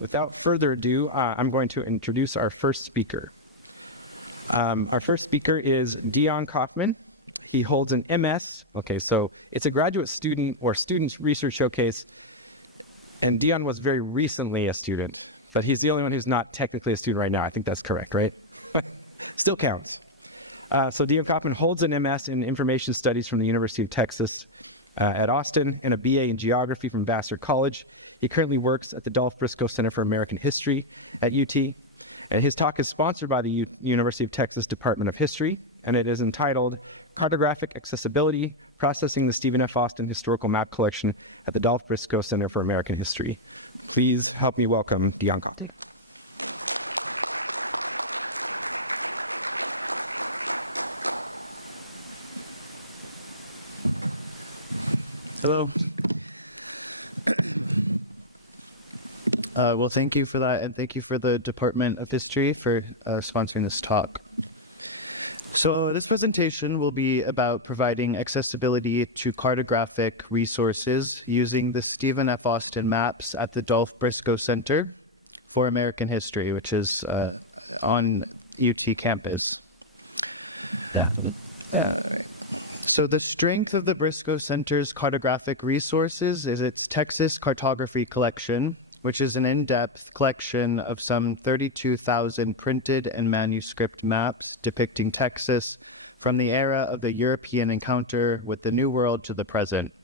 without further ado, I'm going to introduce our first speaker. Our first speaker is Dion Kauffman. He holds an MS. Okay, so it's a graduate student or students research showcase. And Dion was very recently a student, but he's the only one who's not technically a student right now. I think that's correct, right? But still counts. So Dion Kauffman holds an MS in Information Studies from the University of Texas at Austin and a BA in Geography from Vassar College. He currently works at the Dolph Briscoe Center for American History at UT. And his talk is sponsored by the University of Texas Department of History, and it is entitled Cartographic Accessibility, Processing the Stephen F. Austin Historical Map Collection at the Dolph Briscoe Center for American History. Please help me welcome Dion Kauffman. Hello. Well, thank you for that, and thank you for the Department of History for sponsoring this talk. So this presentation will be about providing accessibility to cartographic resources using the Stephen F. Austin maps at the Dolph Briscoe Center for American History, which is on UT campus. Yeah. So the strength of the Briscoe Center's cartographic resources is its Texas Cartography collection, which is an in-depth collection of some 32,000 printed and manuscript maps depicting Texas from the era of the European encounter with the New World to the present.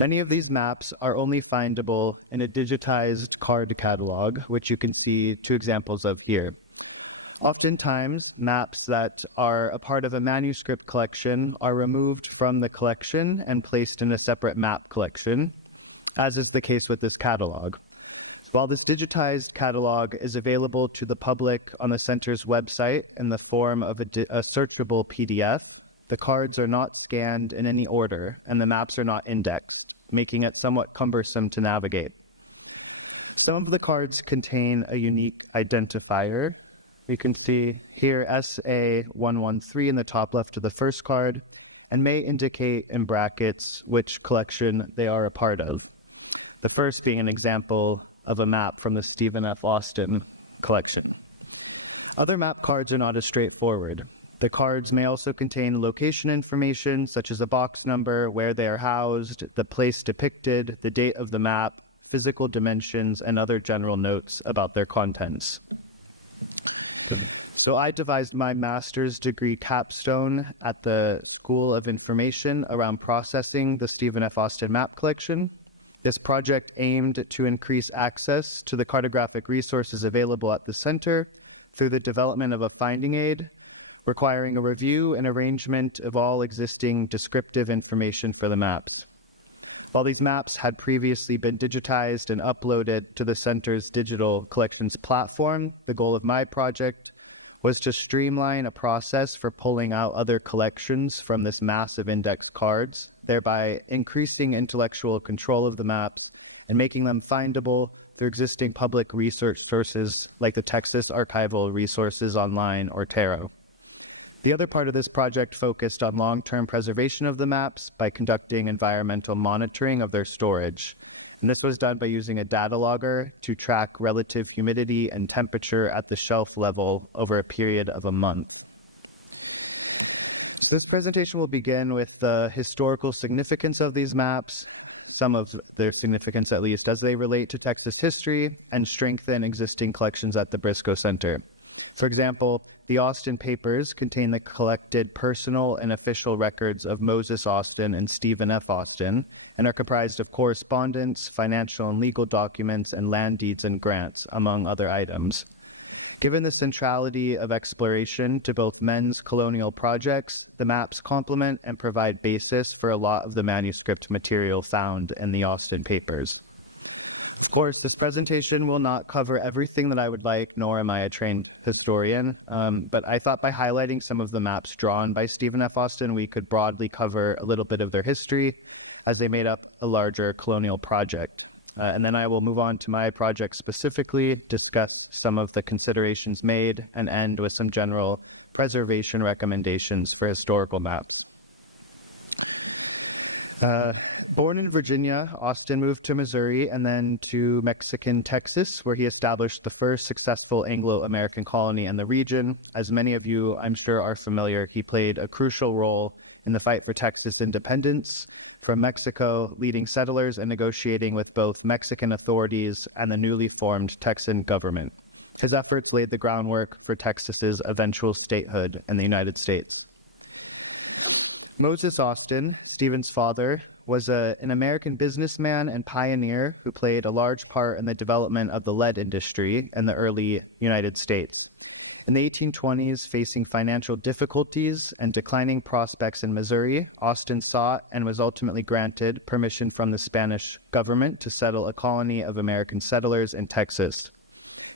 Many of these maps are only findable in a digitized card catalog, which you can see two examples of here. Oftentimes, maps that are a part of a manuscript collection are removed from the collection and placed in a separate map collection, as is the case with this catalog. While this digitized catalog is available to the public on the center's website in the form of a searchable PDF, the cards are not scanned in any order and the maps are not indexed, making it somewhat cumbersome to navigate. Some of the cards contain a unique identifier. You can see here SA113 in the top left of the first card, and may indicate in brackets which collection they are a part of. The first being an example of a map from the Stephen F. Austin collection. Other map cards are not as straightforward. The cards may also contain location information, such as a box number, where they are housed, the place depicted, the date of the map, physical dimensions, and other general notes about their contents. So I devised my master's degree capstone at the School of Information around processing the Stephen F. Austin map collection. This project aimed to increase access to the cartographic resources available at the center through the development of a finding aid, requiring a review and arrangement of all existing descriptive information for the maps. While these maps had previously been digitized and uploaded to the center's digital collections platform, the goal of my project was to streamline a process for pulling out other collections from this massive index cards, thereby increasing intellectual control of the maps and making them findable through existing public research sources like the Texas Archival Resources Online or TARO. The other part of this project focused on long-term preservation of the maps by conducting environmental monitoring of their storage. And this was done by using a data logger to track relative humidity and temperature at the shelf level over a period of a month. So this presentation will begin with the historical significance of these maps, some of their significance at least, as they relate to Texas history and strengthen existing collections at the Briscoe Center. For example, the Austin Papers contain the collected personal and official records of Moses Austin and Stephen F. Austin, and are comprised of correspondence, financial and legal documents, and land deeds and grants, among other items. Given the centrality of exploration to both men's colonial projects, the maps complement and provide basis for a lot of the manuscript material found in the Austin Papers. Of course, this presentation will not cover everything that I would like, nor am I a trained historian, but I thought by highlighting some of the maps drawn by Stephen F. Austin, we could broadly cover a little bit of their history as they made up a larger colonial project. And then I will move on to my project specifically, discuss some of the considerations made, and end with some general preservation recommendations for historical maps. Born in Virginia, Austin moved to Missouri and then to Mexican Texas, where he established the first successful Anglo-American colony in the region. As many of you, I'm sure, are familiar, he played a crucial role in the fight for Texas independence from Mexico, leading settlers and negotiating with both Mexican authorities and the newly formed Texan government. His efforts laid the groundwork for Texas's eventual statehood in the United States. Moses Austin, Stephen's father, was an American businessman and pioneer who played a large part in the development of the lead industry in the early United States. In the 1820s, facing financial difficulties and declining prospects in Missouri, Austin sought and was ultimately granted permission from the Spanish government to settle a colony of American settlers in Texas.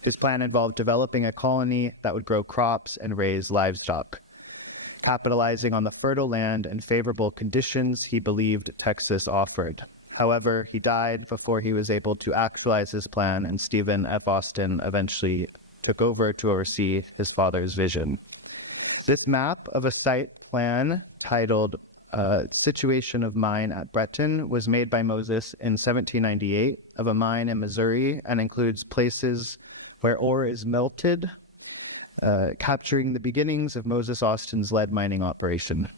His plan involved developing a colony that would grow crops and raise livestock. Capitalizing on the fertile land and favorable conditions he believed Texas offered. However, he died before he was able to actualize his plan, and Stephen F. Austin eventually took over to oversee his father's vision. This map of a site plan titled Situation of Mine at Breton was made by Moses in 1798 of a mine in Missouri and includes places where ore is melted, capturing the beginnings of Moses Austin's lead mining operation.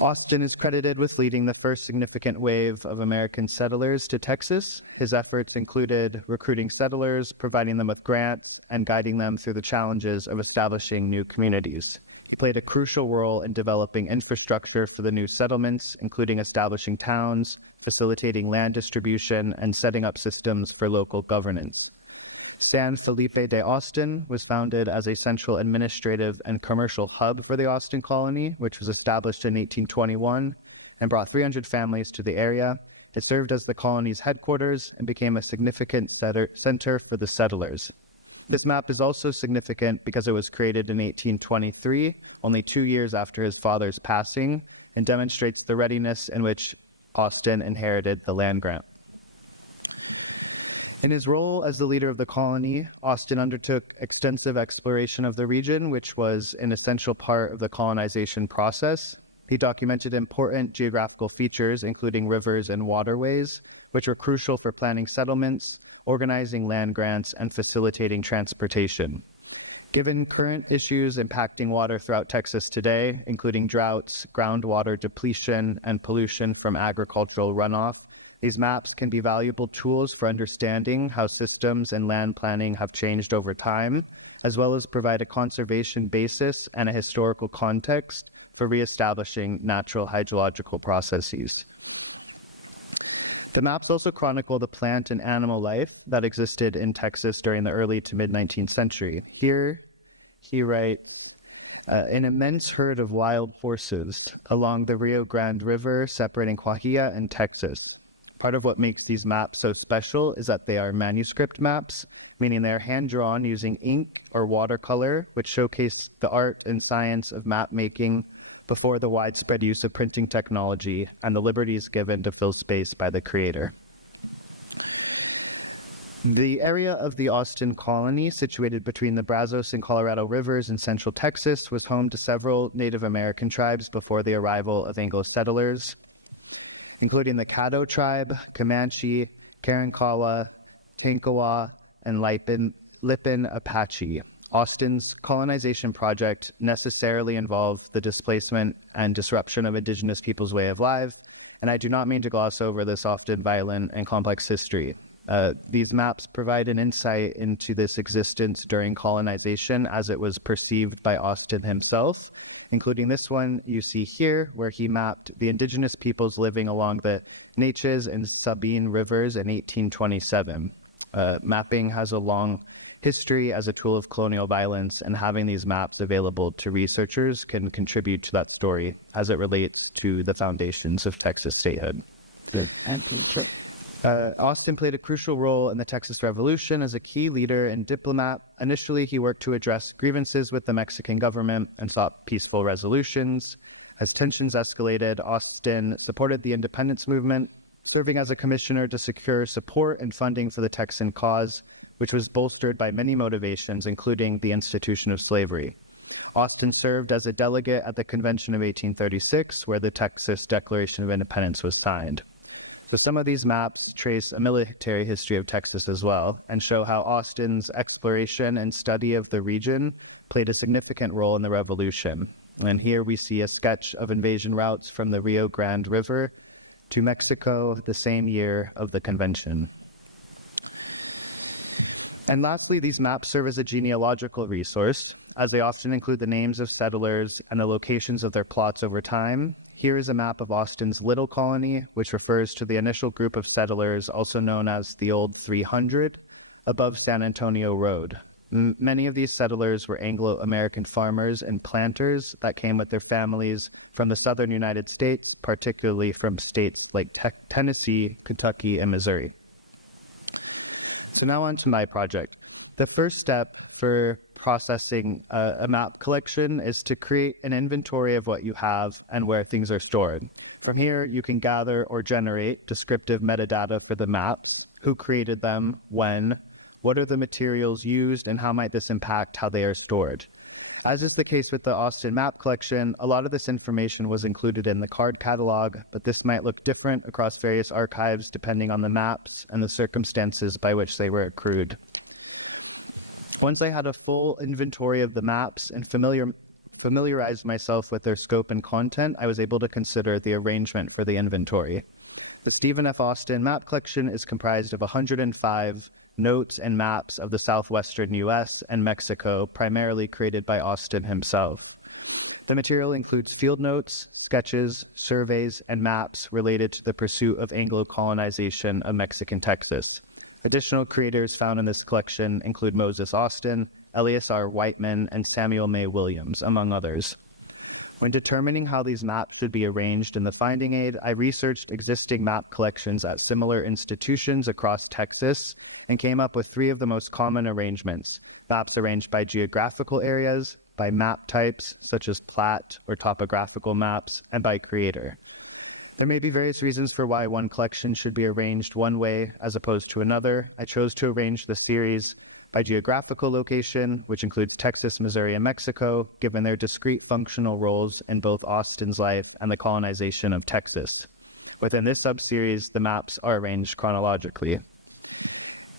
Austin is credited with leading the first significant wave of American settlers to Texas. His efforts included recruiting settlers, providing them with grants, and guiding them through the challenges of establishing new communities. He played a crucial role in developing infrastructure for the new settlements, including establishing towns, facilitating land distribution, and setting up systems for local governance. San Felipe de Austin was founded as a central administrative and commercial hub for the Austin colony, which was established in 1821 and brought 300 families to the area. It served as the colony's headquarters and became a significant center for the settlers. This map is also significant because it was created in 1823, only 2 years after his father's passing, and demonstrates the readiness in which Austin inherited the land grant. In his role as the leader of the colony, Austin undertook extensive exploration of the region, which was an essential part of the colonization process. He documented important geographical features, including rivers and waterways, which were crucial for planning settlements, organizing land grants, and facilitating transportation. Given current issues impacting water throughout Texas today, including droughts, groundwater depletion, and pollution from agricultural runoff, these maps can be valuable tools for understanding how systems and land planning have changed over time, as well as provide a conservation basis and a historical context for reestablishing natural hydrological processes. The maps also chronicle the plant and animal life that existed in Texas during the early to mid-19th century. Here, he writes, an immense herd of wild horses along the Rio Grande River separating Coahuila and Texas. Part of what makes these maps so special is that they are manuscript maps, meaning they are hand-drawn using ink or watercolor, which showcase the art and science of map making before the widespread use of printing technology and the liberties given to fill space by the creator. The area of the Austin colony, situated between the Brazos and Colorado rivers in central Texas, was home to several Native American tribes before the arrival of Anglo settlers, including the Caddo tribe, Comanche, Karankawa, Tankawa, and Lipan Apache. Austin's colonization project necessarily involved the displacement and disruption of indigenous peoples' way of life, and I do not mean to gloss over this often violent and complex history. These maps provide an insight into this existence during colonization as it was perceived by Austin himself, including this one you see here, where he mapped the indigenous peoples living along the Neches and Sabine rivers in 1827. Mapping has a long history as a tool of colonial violence, and having these maps available to researchers can contribute to that story as it relates to the foundations of Texas statehood. Austin played a crucial role in the Texas Revolution as a key leader and diplomat. Initially, he worked to address grievances with the Mexican government and sought peaceful resolutions. As tensions escalated, Austin supported the independence movement, serving as a commissioner to secure support and funding for the Texan cause, which was bolstered by many motivations, including the institution of slavery. Austin served as a delegate at the Convention of 1836, where the Texas Declaration of Independence was signed. So some of these maps trace a military history of Texas as well, and show how Austin's exploration and study of the region played a significant role in the Revolution. And here we see a sketch of invasion routes from the Rio Grande River to Mexico the same year of the convention. And lastly, these maps serve as a genealogical resource, as they often include the names of settlers and the locations of their plots over time. Here is a map of Austin's Little Colony, which refers to the initial group of settlers, also known as the Old 300, above San Antonio Road. Many of these settlers were Anglo-American farmers and planters that came with their families from the southern United States, particularly from states like Tennessee, Kentucky, and Missouri. So now on to my project. The first step for processing a map collection is to create an inventory of what you have and where things are stored. From here, you can gather or generate descriptive metadata for the maps, who created them, when, what are the materials used, and how might this impact how they are stored. As is the case with the Austin map collection, a lot of this information was included in the card catalog, but this might look different across various archives depending on the maps and the circumstances by which they were accrued. Once I had a full inventory of the maps and familiarized myself with their scope and content, I was able to consider the arrangement for the inventory. The Stephen F. Austin map collection is comprised of 105 notes and maps of the southwestern U.S. and Mexico, primarily created by Austin himself. The material includes field notes, sketches, surveys, and maps related to the pursuit of Anglo-colonization of Mexican Texas. Additional creators found in this collection include Moses Austin, Elias R. Whiteman, and Samuel May Williams, among others. When determining how these maps should be arranged in the finding aid, I researched existing map collections at similar institutions across Texas and came up with 3 of the most common arrangements: maps arranged by geographical areas, by map types, such as plat or topographical maps, and by creator. There may be various reasons for why one collection should be arranged one way as opposed to another. I chose to arrange the series by geographical location, which includes Texas, Missouri, and Mexico, given their discrete functional roles in both Austin's life and the colonization of Texas. Within this subseries, the maps are arranged chronologically.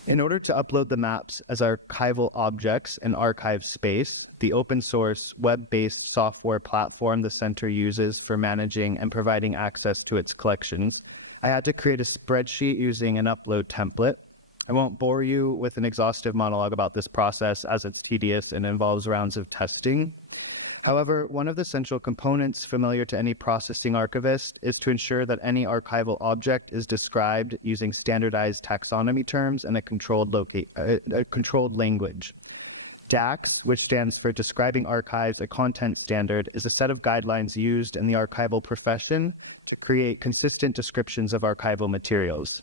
In order to upload the maps as archival objects in archive space, the open-source, web-based software platform the center uses for managing and providing access to its collections, I had to create a spreadsheet using an upload template. I won't bore you with an exhaustive monologue about this process, as it's tedious and involves rounds of testing. However, one of the central components familiar to any processing archivist is to ensure that any archival object is described using standardized taxonomy terms and a controlled language. DAX, which stands for Describing Archives, a Content Standard, is a set of guidelines used in the archival profession to create consistent descriptions of archival materials.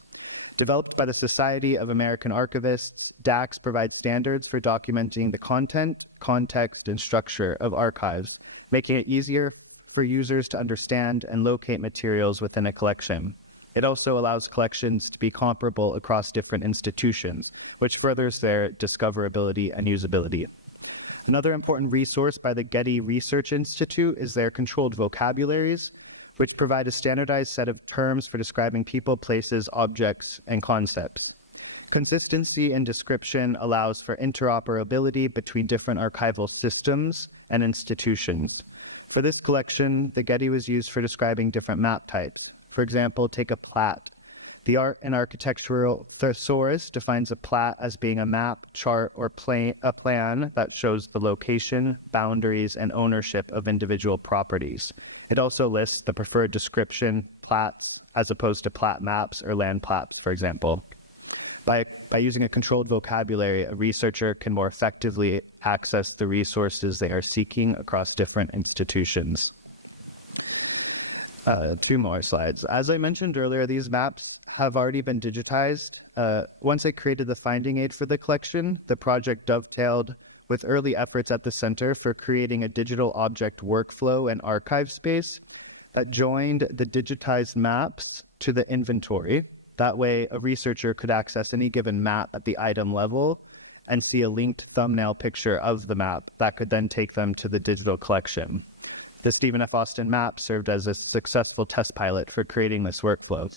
Developed by the Society of American Archivists, DAX provides standards for documenting the content, context, and structure of archives, making it easier for users to understand and locate materials within a collection. It also allows collections to be comparable across different institutions, which furthers their discoverability and usability. Another important resource by the Getty Research Institute is their controlled vocabularies, which provide a standardized set of terms for describing people, places, objects, and concepts. Consistency in description allows for interoperability between different archival systems and institutions. For this collection, the Getty was used for describing different map types. For example, take a plat. The Art and Architectural Thesaurus defines a plat as being a map, chart, or a plan that shows the location, boundaries, and ownership of individual properties. It also lists the preferred description, plats, as opposed to plat maps or land plats, for example. By using a controlled vocabulary, a researcher can more effectively access the resources they are seeking across different institutions. 2 more slides. As I mentioned earlier, these maps have already been digitized. Once I created the finding aid for the collection, the project dovetailed with early efforts at the center for creating a digital object workflow and archive space that joined the digitized maps to the inventory. That way, a researcher could access any given map at the item level and see a linked thumbnail picture of the map that could then take them to the digital collection. The Stephen F. Austin map served as a successful test pilot for creating this workflow.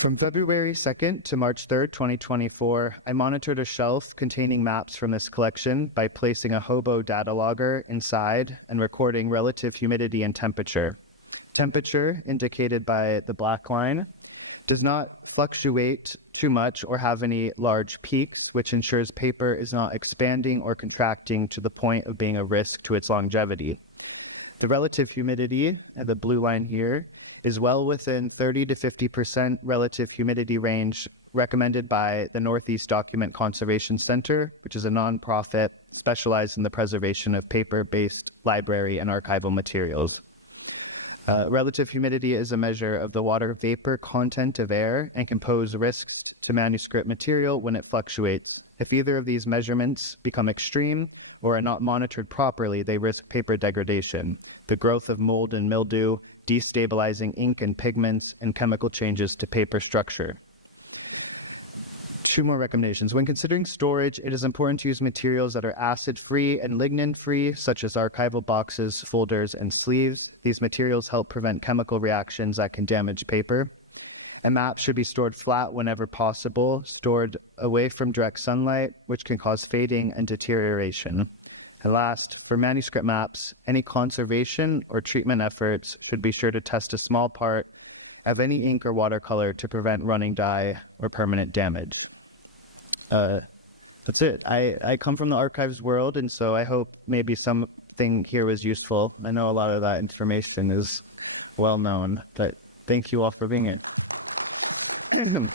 From February 2nd to March 3rd, 2024, I monitored a shelf containing maps from this collection by placing a hobo data logger inside and recording relative humidity and temperature. Temperature, indicated by the black line, does not fluctuate too much or have any large peaks, which ensures paper is not expanding or contracting to the point of being a risk to its longevity. The relative humidity, the blue line here, is well within 30 to 50% relative humidity range recommended by the Northeast Document Conservation Center, which is a nonprofit specialized in the preservation of paper-based library and archival materials. Relative humidity is a measure of the water vapor content of air and can pose risks to manuscript material when it fluctuates. If either of these measurements become extreme or are not monitored properly, they risk paper degradation, the growth of mold and mildew, destabilizing ink and pigments, and chemical changes to paper structure. Two more recommendations. When considering storage, it is important to use materials that are acid-free and lignin-free, such as archival boxes, folders, and sleeves. These materials help prevent chemical reactions that can damage paper. A map should be stored flat whenever possible, stored away from direct sunlight, which can cause fading and deterioration. And last, for manuscript maps, any conservation or treatment efforts should be sure to test a small part of any ink or watercolor to prevent running dye or permanent damage. That's it. I come from the archives world, and so I hope maybe something here was useful. I know a lot of that information is well known, but thank you all for being here.